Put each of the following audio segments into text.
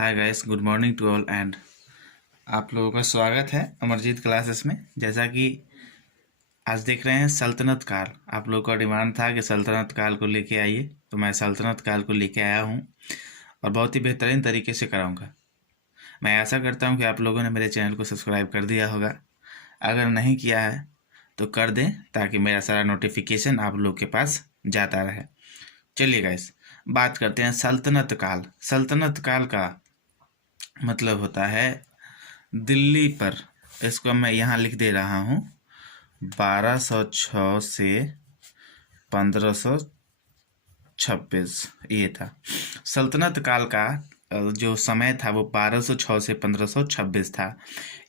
Hi guys, good morning to all and आप लोगों का स्वागत है अमरजीत क्लासेस में। जैसा कि आज देख रहे हैं सल्तनत काल, आप लोगों का डिमांड था कि सल्तनत काल को लेके आइए, तो मैं सल्तनत काल को लेके आया हूँ और बहुत ही बेहतरीन तरीके से कराऊँगा। मैं आशा करता हूँ कि आप लोगों ने मेरे चैनल को सब्सक्राइब कर दिया होगा। अगर नहीं किया है तो कर दें ताकि मेरा सारा नोटिफिकेशन आप लोग के पास जाता रहे। चलिए गाइस, बात करते हैं सल्तनत काल। सल्तनत काल का मतलब होता है दिल्ली पर, इसको मैं यहाँ लिख दे रहा हूँ, 1206 से 1526 ये था सल्तनत काल का। जो समय था वो 1206 से 1526 था।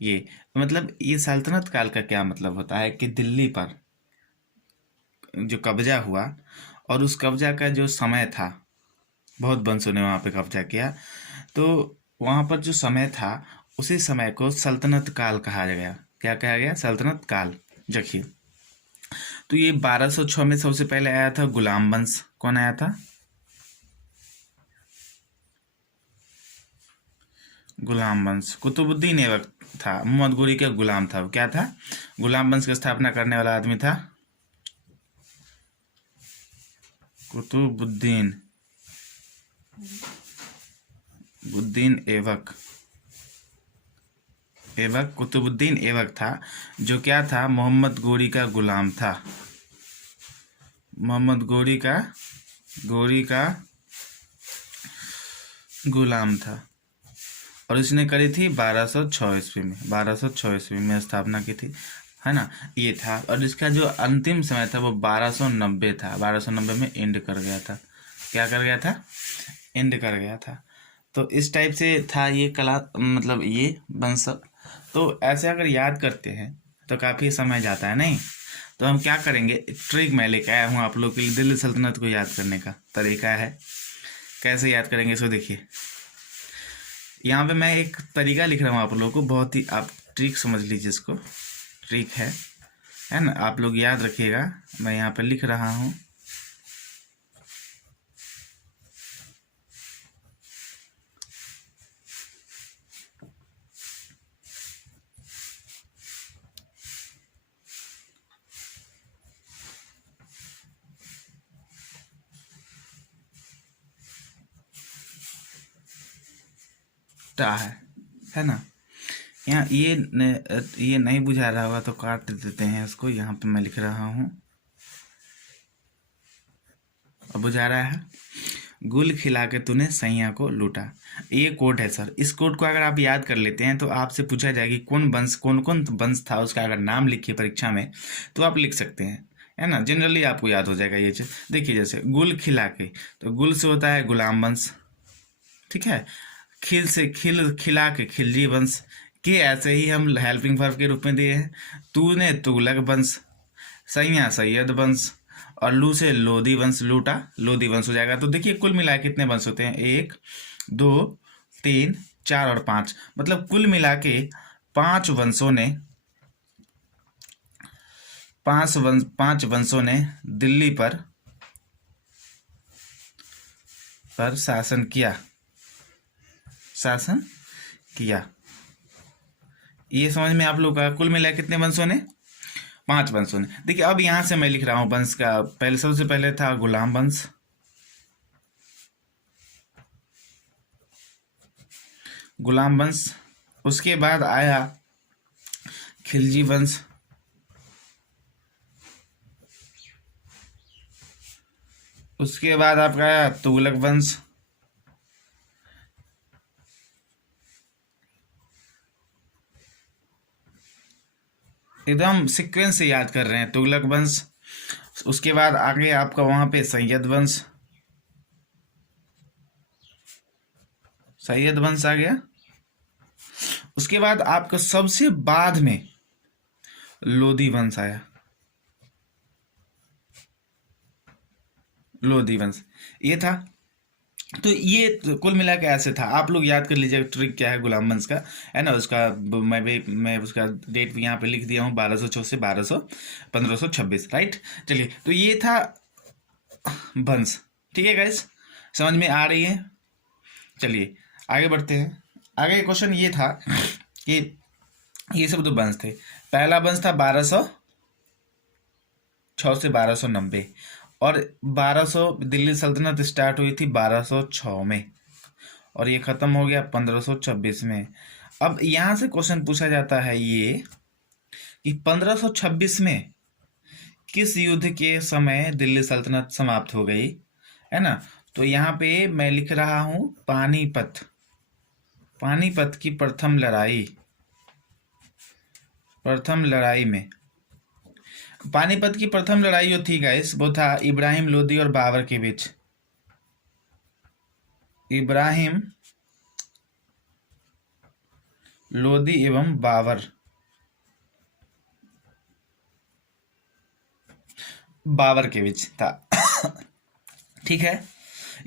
ये मतलब ये सल्तनत काल का क्या मतलब होता है कि दिल्ली पर जो कब्जा हुआ और उस कब्जा का जो समय था, बहुत वंशों ने वहाँ पे कब्जा किया, तो वहाँ पर जो समय था उसी समय को सल्तनत काल कहा गया। क्या कहा गया? सल्तनत काल। देखिए, तो ये 1206 में सबसे पहले आया था गुलाम वंश। कौन आया था? गुलाम वंश। कुतुबुद्दीन ऐबक था, मोहम्मद गोरी का गुलाम था। वो क्या था? गुलाम वंश की स्थापना करने वाला आदमी था कुतुबुद्दीन ऐबक। कुतुबुद्दीन ऐबक था, जो क्या था? मोहम्मद गोरी का गुलाम था। मोहम्मद गोरी का गुलाम था और इसने करी थी 1206 ईस्वी में। 1206 ईस्वी में स्थापना की थी, है ना। ये था, और इसका जो अंतिम समय था वो 1290 था। 1290 में एंड कर गया था। क्या कर गया था? एंड कर गया था। तो इस टाइप से था ये कला, मतलब ये वंश। तो ऐसे अगर याद करते हैं तो काफ़ी समय जाता है, नहीं? तो हम क्या करेंगे, एक ट्रिक मैं लेके आया हूँ आप लोग के लिए। दिल्ली सल्तनत को याद करने का तरीका है। कैसे याद करेंगे इसको देखिए। यहाँ पे मैं एक तरीका लिख रहा हूँ आप लोगों को, बहुत ही आप ट्रिक समझ लीजिए इसको। ट्रिक है ना, आप लोग याद रखिएगा। मैं यहाँ पे लिख रहा हूँ। टा है ना। यहाँ ये नहीं बुझा रहा होगा तो काट देते हैं इसको। यहाँ पे मैं लिख रहा हूँ, अब बुझा रहा है। गुल खिला के तूने सैया को लूटा। ये कोड है सर। इस कोड को अगर आप याद कर लेते हैं तो आपसे पूछा जाएगी कौन कौन वंश था, उसका अगर नाम लिखिए परीक्षा में तो आप लिख सकते हैं, है ना। जनरली आपको याद हो जाएगा ये चीज़। देखिए, जैसे गुल खिला के, तो गुल से होता है गुलाम वंश, ठीक है। खिल से खिला के खिलजी वंश के, ऐसे ही हम हेल्पिंग वर्ब के रूप में दिए हैं। तूने तुगलक वंश, सैया सैयद वंश, और लू से लोधी वंश, लूटा लोधी वंश हो जाएगा। तो देखिए कुल मिला के कितने वंश होते हैं? 1 2 3 4 और 5, मतलब कुल मिला के 5 वंशों ने 5 वंशों ने दिल्ली पर शासन किया। ये समझ में आप लोग का? कुल मिला कितने वंशों ने? 5 वंशों ने। देखिए, अब यहां से मैं लिख रहा हूं वंश का। पहले सबसे पहले था गुलाम वंश, उसके बाद आया खिलजी वंश, उसके बाद आपका आया तुगलक वंश, एकदम सीक्वेंस से याद कर रहे हैं। तुगलक वंश, उसके बाद आगे आपका वहां पे सैयद वंश आ गया। उसके बाद आपका सबसे बाद में लोधी वंश आया। लोधी वंश ये था। तो ये तो कुल मिला के ऐसे था। आप लोग याद कर लीजिएगा ट्रिक क्या है गुलाम वंश का, है ना। उसका मैं उसका डेट भी यहाँ पे लिख दिया हूँ, 1206 से 1526, राइट। चलिए, तो ये था वंश। ठीक है गाइस, समझ में आ रही है? चलिए आगे बढ़ते हैं। आगे क्वेश्चन ये था कि ये सब तो वंश थे। पहला वंश था 1206 से 1290, और 1200 दिल्ली सल्तनत स्टार्ट हुई थी 1206 में, और ये ख़त्म हो गया 1526 में। अब यहाँ से क्वेश्चन पूछा जाता है ये कि 1526 में किस युद्ध के समय दिल्ली सल्तनत समाप्त हो गई, है ना। तो यहाँ पे मैं लिख रहा हूँ पानीपत, पानीपत की प्रथम लड़ाई, प्रथम लड़ाई में, पानीपत की प्रथम लड़ाई जो थी गाइस वो था इब्राहिम लोदी और बाबर के बीच। इब्राहिम लोदी एवं बाबर, बाबर के बीच था। ठीक है,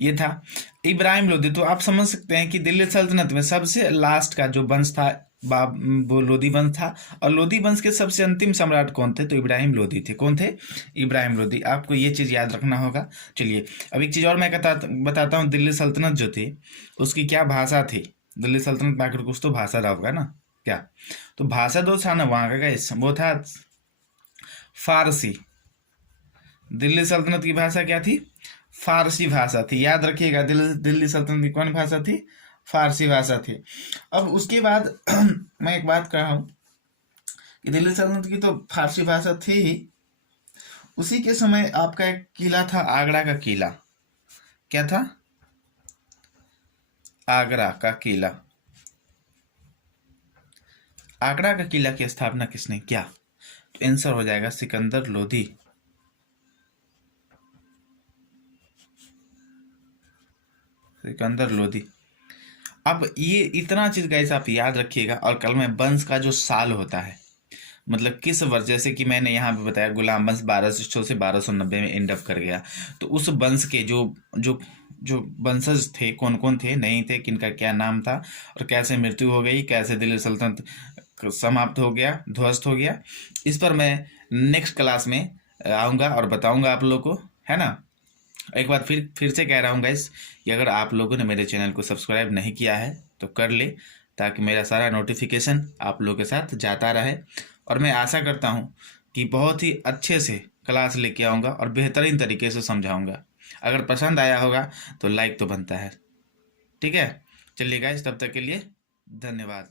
ये था इब्राहिम लोदी। तो आप समझ सकते हैं कि दिल्ली सल्तनत में सबसे लास्ट का जो वंश था वो लोदी वंश था, और लोदी वंश के सबसे अंतिम सम्राट कौन थे, तो इब्राहिम लोदी थे। कौन थे, इब्राहिम लोदी। आपको ये चीज़ याद रखना होगा। चलिए अब एक चीज़ और मैं बताता हूँ। दिल्ली सल्तनत जो थी उसकी क्या भाषा थी, दिल्ली सल्तनत में आकर कुछ तो भाषा रहा होगा ना क्या, तो भाषा दो था ना वहाँ का, वो था फारसी। दिल्ली सल्तनत की भाषा क्या थी, फारसी भाषा थी। याद रखिएगा, दिल्ली सल्तनत की कौन भाषा थी, फारसी भाषा थी। अब उसके बाद मैं एक बात कर रहा हूँ कि दिल्ली सल्तनत की तो फारसी भाषा थी ही, उसी के समय आपका एक किला था, आगरा का किला। क्या था, आगरा का किला। आगरा का किला की स्थापना किसने किया, तो आंसर हो जाएगा सिकंदर लोधी। सिकंदर लोधी। अब ये इतना चीज गाइस आप याद रखिएगा। और कल में वंश का जो साल होता है, मतलब किस वर्ष, जैसे कि मैंने यहाँ पे बताया गुलाम वंश 1206 से 1290 में एंड अप कर गया, तो उस वंश के जो जो जो वंशज थे कौन कौन थे, नहीं थे, किनका क्या नाम था, और कैसे मृत्यु हो गई, कैसे दिल्ली सल्तनत समाप्त हो गया, ध्वस्त हो गया, इस पर मैं नेक्स्ट क्लास में आऊँगा और बताऊँगा आप लोग को, है ना। एक बार फिर से कह रहा हूँ गाइस कि अगर आप लोगों ने मेरे चैनल को सब्सक्राइब नहीं किया है तो कर ले, ताकि मेरा सारा नोटिफिकेशन आप लोगों के साथ जाता रहे। और मैं आशा करता हूँ कि बहुत ही अच्छे से क्लास लेके आऊँगा और बेहतरीन तरीके से समझाऊँगा। अगर पसंद आया होगा तो लाइक तो बनता है। ठीक है, चलिए गाइस, तब तक के लिए धन्यवाद।